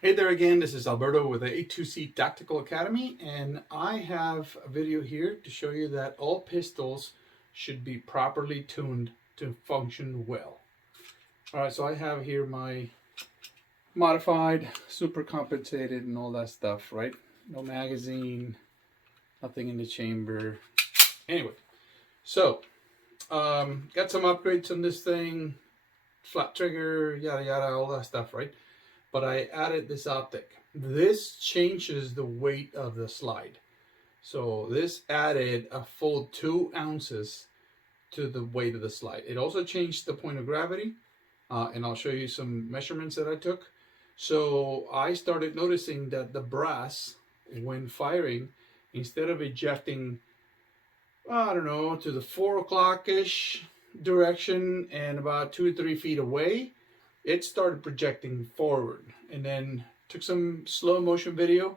Hey there again, this is Alberto with the A2C Tactical Academy, and I have a video here to show you that all pistols should be properly tuned to function well. Alright, so I have here my modified, super compensated and all that stuff, right? No magazine, nothing in the chamber. Anyway, so got some upgrades on this thing, flat trigger, yada yada, all that stuff, right? But I added this optic. This changes the weight of the slide. So this added a full 2 ounces to the weight of the slide. It also changed the point of gravity, and I'll show you some measurements that I took. So I started noticing that the brass, when firing, instead of ejecting, I don't know, to the 4 o'clock-ish direction and about 2 or 3 feet away, it started projecting forward. And then took some slow motion video,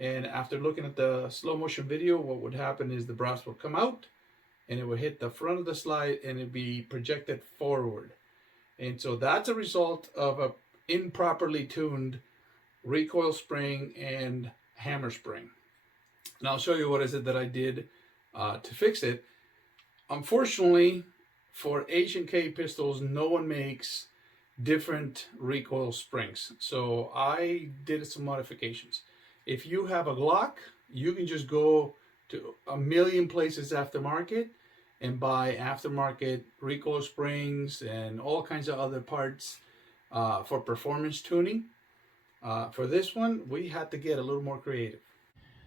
and after looking at the slow motion video, what would happen is the brass would come out and it would hit the front of the slide and it'd be projected forward. And so that's a result of a improperly tuned recoil spring and hammer spring. And I'll show you what is it that I did to fix it. Unfortunately, for H&K pistols, no one makes different recoil springs. So I did some modifications. If you have a Glock, you can just go to a million places aftermarket and buy aftermarket recoil springs and all kinds of other parts for performance tuning. For this one, we had to get a little more creative.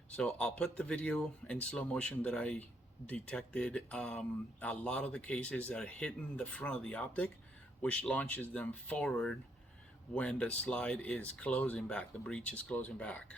So I'll put the video in slow motion that I detected. A lot of the cases are hitting the front of the optic, which launches them forward when the slide is closing back, the breech is closing back.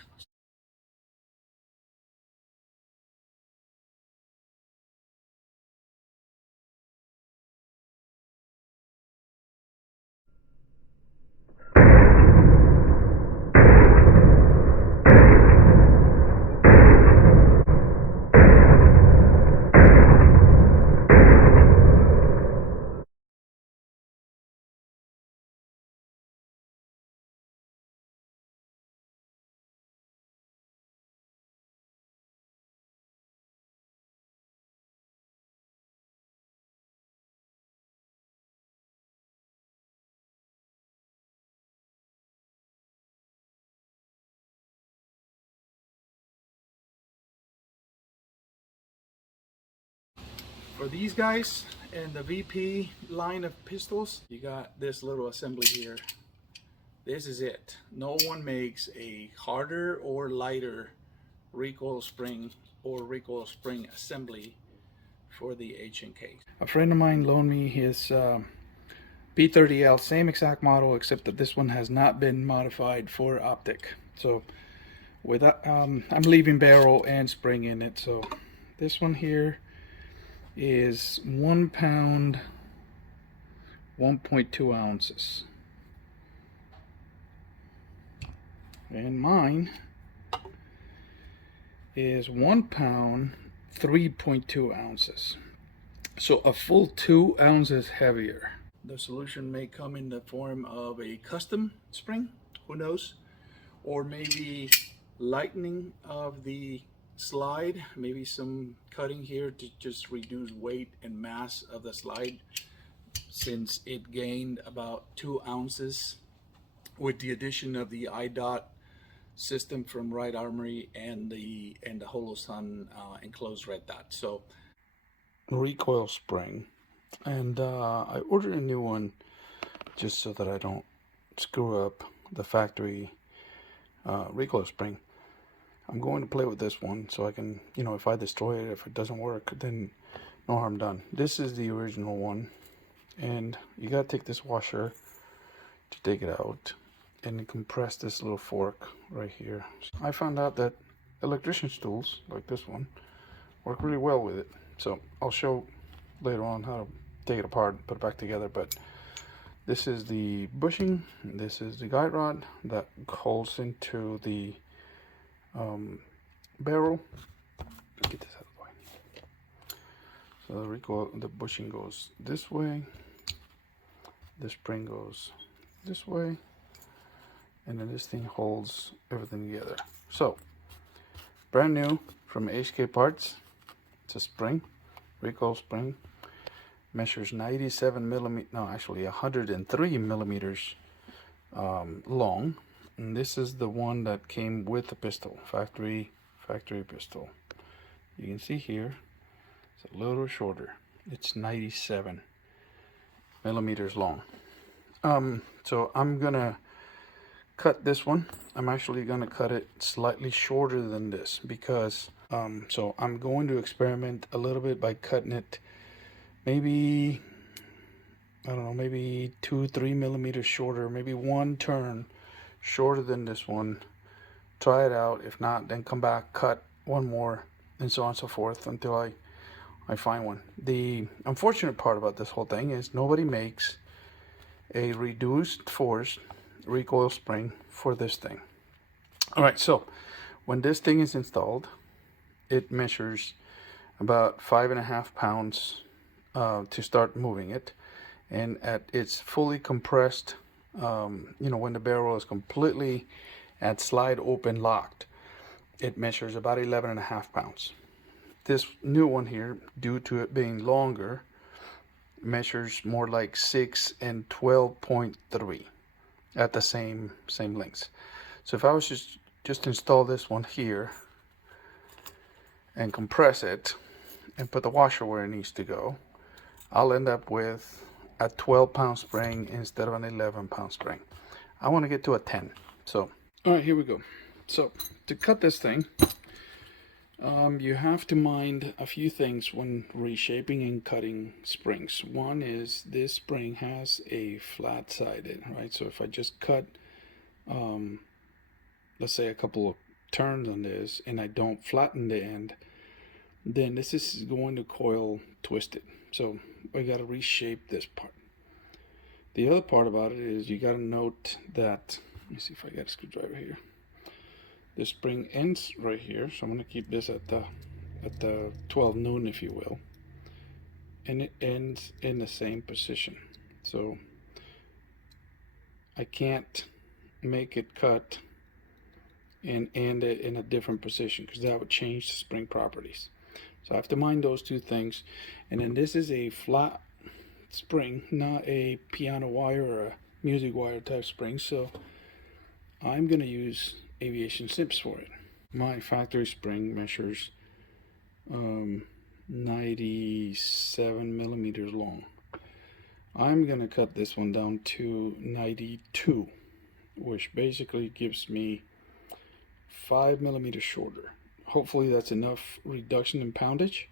For these guys and the VP line of pistols, you got this little assembly here. This is it. No one makes a harder or lighter recoil spring or recoil spring assembly for the H&K. A friend of mine loaned me his P30L, same exact model, except that this one has not been modified for optic. So with that, I'm leaving barrel and spring in it. So this one here is 1 pound, 1.2 ounces. And mine is 1 pound, 3.2 ounces. So a full 2 ounces heavier. The solution may come in the form of a custom spring, who knows? Or maybe lightening of the slide, maybe some cutting here to just reduce weight and mass of the slide, since it gained about 2 ounces with the addition of the iDot system from Right Armory and the Holosun enclosed red dot. So recoil spring, and I ordered a new one just so that I don't screw up the factory recoil spring. I'm going to play with this one so I can, if I destroy it, if it doesn't work, then no harm done. This is the original one, and you gotta take this washer to take it out and compress this little fork right here. I found out that electrician's tools like this one work really well with it, so I'll show later on how to take it apart and put it back together. But this is the bushing, this is the guide rod that holds into the barrel. Get this out of the way. So the bushing goes this way, the spring goes this way, and then this thing holds everything together. So, brand new from HK Parts. It's a spring, recoil spring. Measures 97 millimeters, no, actually 103 millimeters long. And this is the one that came with the pistol, factory pistol. You can see here, it's a little shorter. It's 97 millimeters long. So I'm gonna cut this one. I'm actually gonna cut it slightly shorter than this because so I'm going to experiment a little bit by cutting it maybe, I don't know, maybe 2-3 millimeters shorter, maybe one turn shorter than this one. Try it out. If not, then come back, cut one more, and so on and so forth until I find one. The unfortunate part about this whole thing is nobody makes a reduced force recoil spring for this thing. All right, so when this thing is installed, it measures about 5.5 pounds to start moving it, and at its fully compressed, you know, when the barrel is completely at slide open locked, it measures about 11.5 pounds. This new one here, due to it being longer, measures more like 6 and 12.3 at the same lengths. So if I was just install this one here and compress it and put the washer where it needs to go, I'll end up with a 12-pound spring instead of an 11-pound spring. I want to get to a 10. So, all right, here we go. So to cut this thing, you have to mind a few things when reshaping and cutting springs. One is this spring has a flat sided, right? So if I just cut, let's say a couple of turns on this and I don't flatten the end, then this is going to coil twisted. So I got to reshape this part. The other part about it is you got to note that, let me see if I got a screwdriver here. The spring ends right here, so I'm going to keep this at the 12 noon, if you will, and it ends in the same position. So I can't make it cut and end it in a different position because that would change the spring properties. So I have to mind those two things. And then this is a flat spring, not a piano wire or a music wire type spring, so I'm going to use aviation snips for it. My factory spring measures 97 millimeters long. I'm going to cut this one down to 92, which basically gives me 5 millimeters shorter. Hopefully that's enough reduction in poundage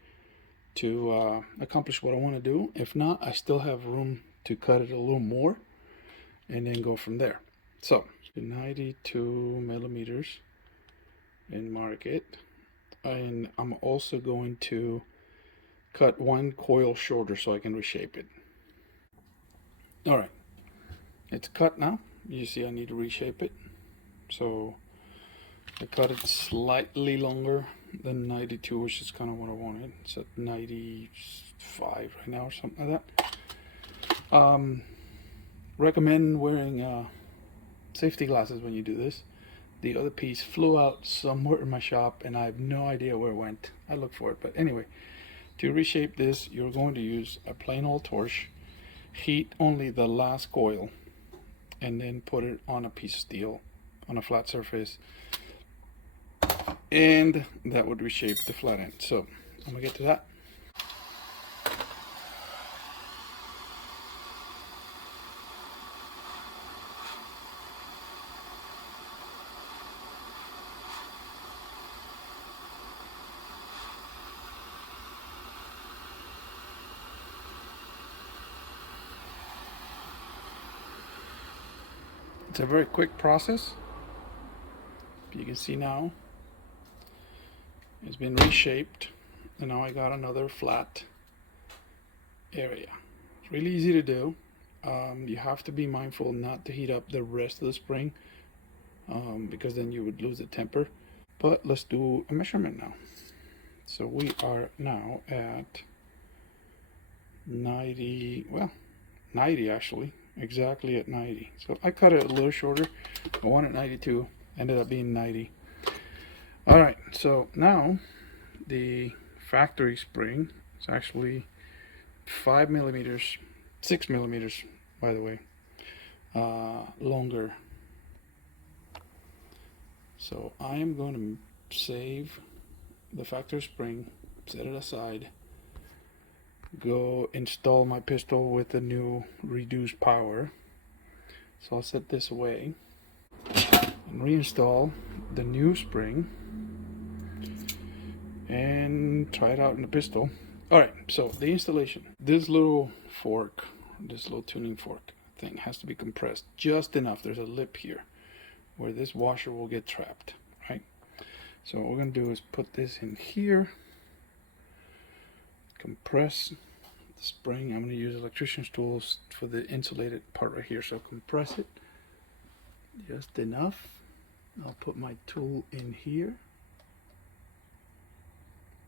to accomplish what I want to do. If not, I still have room to cut it a little more and then go from there. So 92 millimeters and mark it. And I'm also going to cut one coil shorter so I can reshape it. All right, it's cut now. You see I need to reshape it. So I cut it slightly longer than 92, which is kind of what I wanted. It's at 95 right now or something like that. Recommend wearing safety glasses when you do this. The other piece flew out somewhere in my shop and I have no idea where it went. I looked for it, but anyway, to reshape this, you're going to use a plain old torch, heat only the last coil, and then put it on a piece of steel on a flat surface, and that would reshape the flat end. So I'm gonna get to that. It's a very quick process. You can see now it's been reshaped, and now I got another flat area. It's really easy to do. You have to be mindful not to heat up the rest of the spring because then you would lose the temper. But let's do a measurement now. So we are now at 90, well, 90 actually. exactly at 90. So I cut it a little shorter. I wanted 92, ended up being 90. All right, so now the factory spring is actually 5 millimeters, 6 millimeters, by the way, longer. So I am going to save the factory spring, set it aside, go install my pistol with the new reduced power. So I'll set this away and reinstall the new spring and try it out in the pistol. Alright, so the installation. This little fork, this little tuning fork thing has to be compressed just enough. There's a lip here where this washer will get trapped, right? So what we're going to do is put this in here, compress the spring. I'm going to use electrician's tools for the insulated part right here. So compress it just enough. I'll put my tool in here,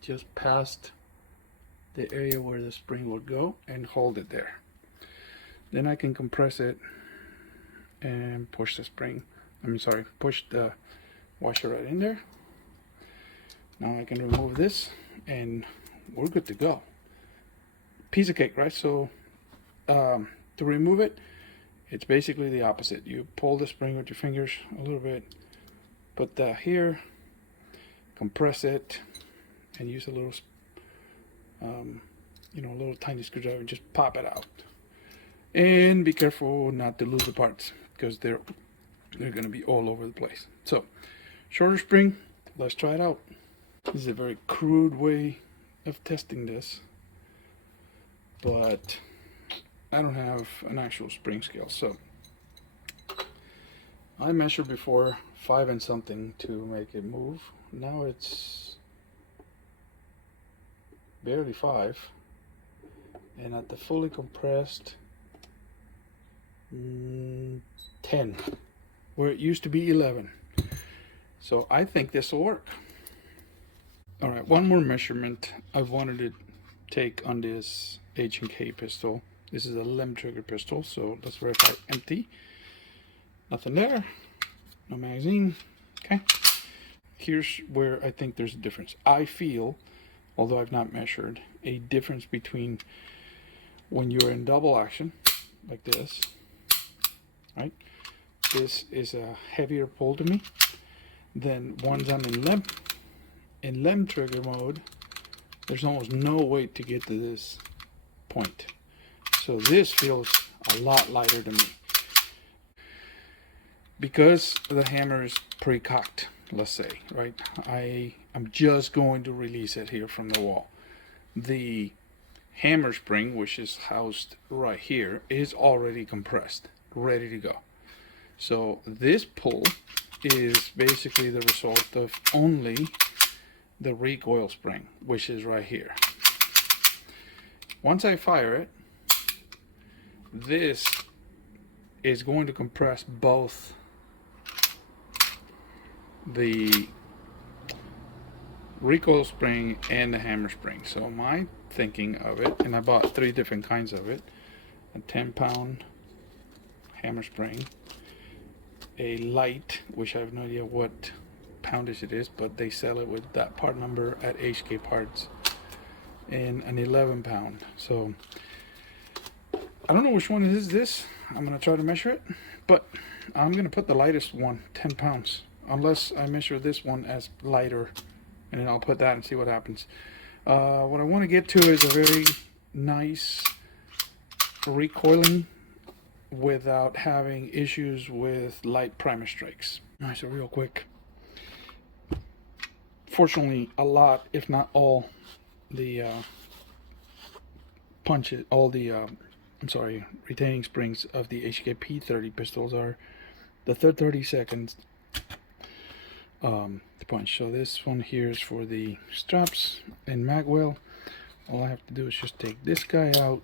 just past the area where the spring would go, and hold it there. Then I can compress it and push the spring. Push the washer right in there. Now I can remove this and we're good to go. Piece of cake, right? So to remove it, it's basically the opposite. You pull the spring with your fingers a little bit, put that here, compress it, and use a little, a little tiny screwdriver, just pop it out. And be careful not to lose the parts because they're going to be all over the place. So, shorter spring, let's try it out. This is a very crude way of testing this, but I don't have an actual spring scale, so I measured before 5 and something to make it move. Now it's barely 5, and at the fully compressed 10, where it used to be 11. So I think this will work. All right, one more measurement I wanted to take on this H&K pistol. This is a limb trigger pistol, so let's verify empty. Nothing there, no magazine. Okay, here's where I think there's a difference. I feel, although I've not measured, a difference between when you're in double action, like this, right? This is a heavier pull to me than once I'm in limb. In limb trigger mode, there's almost no weight to get to this point. So this feels a lot lighter to me. Because the hammer is pre-cocked, let's say, right? I'm just going to release it here from the wall. The hammer spring, which is housed right here, is already compressed, ready to go. So this pull is basically the result of only the recoil spring, which is right here. Once I fire it, this is going to compress both the recoil spring and the hammer spring. So my thinking of it, and I bought 3 different kinds of it, a 10-pound hammer spring, a light, which I have no idea what poundage it is, but they sell it with that part number at HK Parts, and an 11-pound. So I don't know which one is this. I'm gonna try to measure it, but I'm gonna put the lightest one, 10 pounds, unless I measure this one as lighter, and then I'll put that and see what happens. What I want to get to is a very nice recoiling without having issues with light primer strikes. All right, so real quick. Fortunately, a lot, if not all, the retaining springs of the HK P30 pistols are the 30 seconds to punch. So this one here is for the straps and magwell. All I have to do is just take this guy out.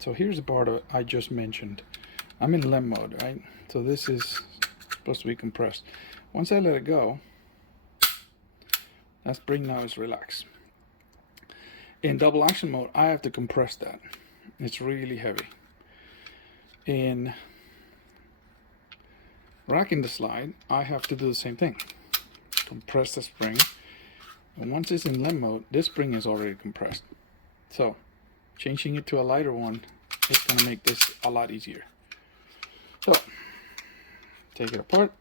So here's the part of it I just mentioned. I'm in limb mode, right? So this is supposed to be compressed. Once I let it go, that spring now is relaxed. In double action mode, I have to compress that. It's really heavy. in racking the slide, I have to do the same thing. Compress the spring. And once it's in limp mode, this spring is already compressed. So changing it to a lighter one is going to make this a lot easier. So take it apart.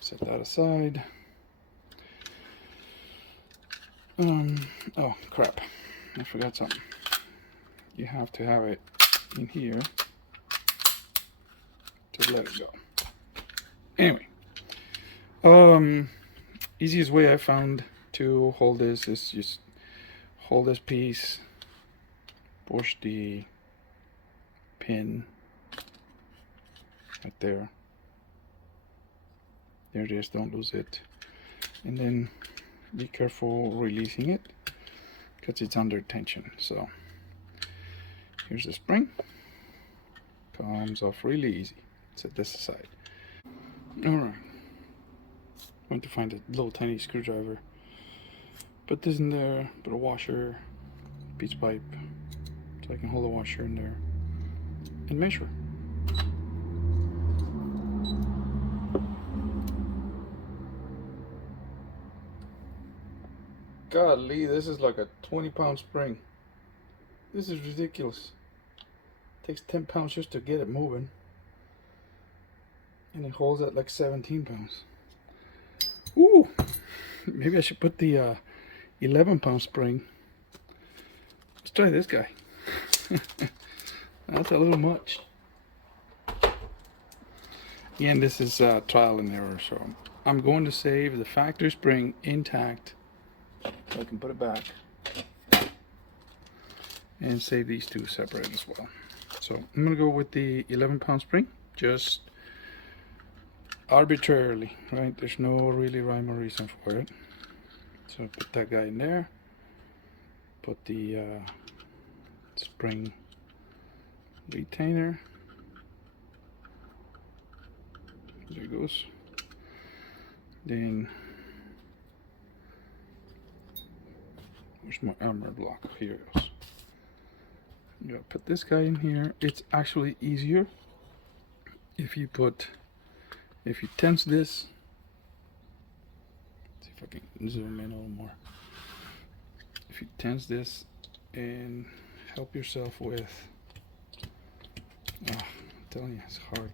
Set that aside. Oh crap, I forgot something. You have to have it in here to let it go. Anyway, easiest way I found to hold this is just hold this piece, push the pin right there. There it is, don't lose it. And then be careful releasing it because it's under tension. So here's the spring. Comes off really easy. Set this aside. Alright. Going to find a little tiny screwdriver. Put this in there, put a washer, peace pipe, so I can hold the washer in there and measure. Golly, this is like a 20-pound spring. This is ridiculous. It takes 10 pounds just to get it moving. And it holds at like 17 pounds. Ooh, maybe I should put the 11-pound spring. Let's try this guy. That's a little much. Again, this is trial and error, so I'm going to save the factory spring intact so I can put it back and save these two separate as well. So I'm going to go with the 11-pound spring, just arbitrarily, right? There's no really rhyme or reason for it. So put that guy in there, put the spring retainer, there it goes. Then where's my armor block? Here it goes. You gotta put this guy in here. It's actually easier if you tense this. Let's see if I can zoom in a little more. If you tense this and help yourself with, I'm telling you, it's hard.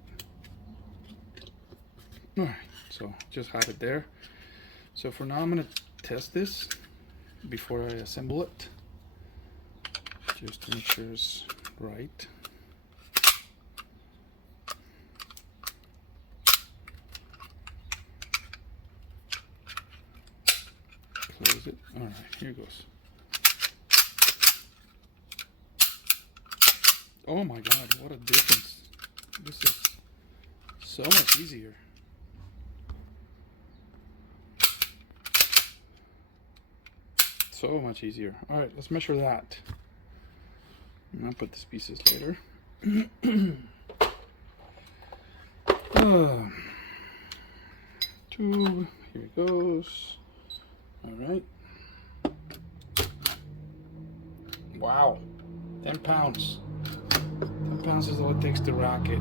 Alright, so just have it there. So for now I'm gonna test this before I assemble it, just to make sure it's right. Close it. Alright, here goes. Oh my god, what a difference. This is so much easier. So much easier. Alright, let's measure that. I'll put these pieces later. Two, here it goes. Alright. Wow. 10 pounds. 10 pounds is all it takes to rack it.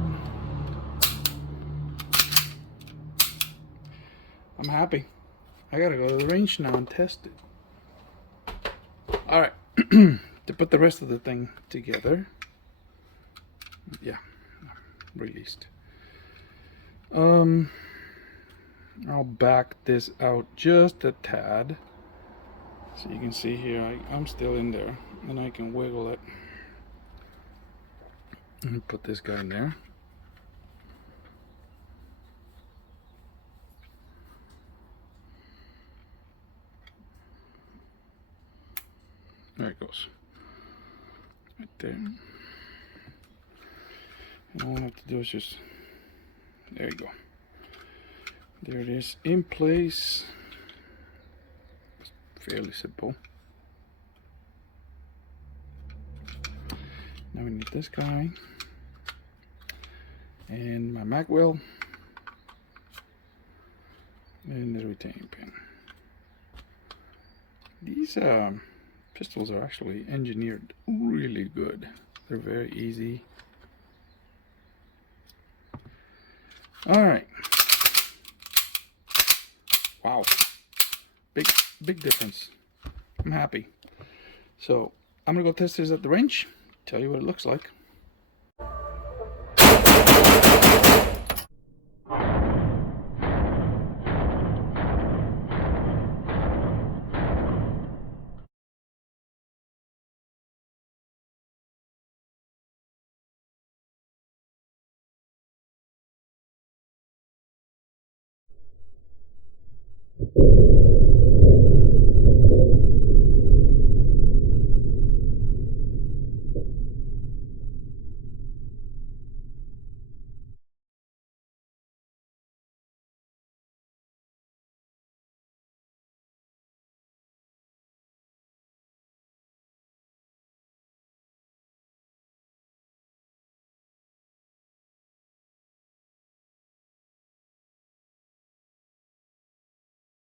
I'm happy. I gotta go to the range now and test it. Alright, to put the rest of the thing together, yeah, released. I'll back this out just a tad, so you can see here, I'm still in there, and I can wiggle it, and put this guy in there. There it goes. Right there. And all I have to do is just, there you go. There it is in place. It's fairly simple. Now we need this guy. And my mag wheel. And the retaining pin. These Pistols are actually engineered really good. They're very easy. All right. Wow. Big difference. I'm happy. So I'm gonna go test this at the range, tell you what it looks like.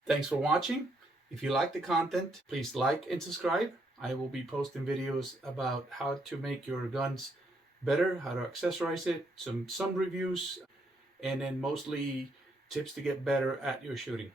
Thanks for watching. If you like the content, please like and subscribe. I will be posting videos about how to make your guns better, how to accessorize it, some reviews, and then mostly tips to get better at your shooting.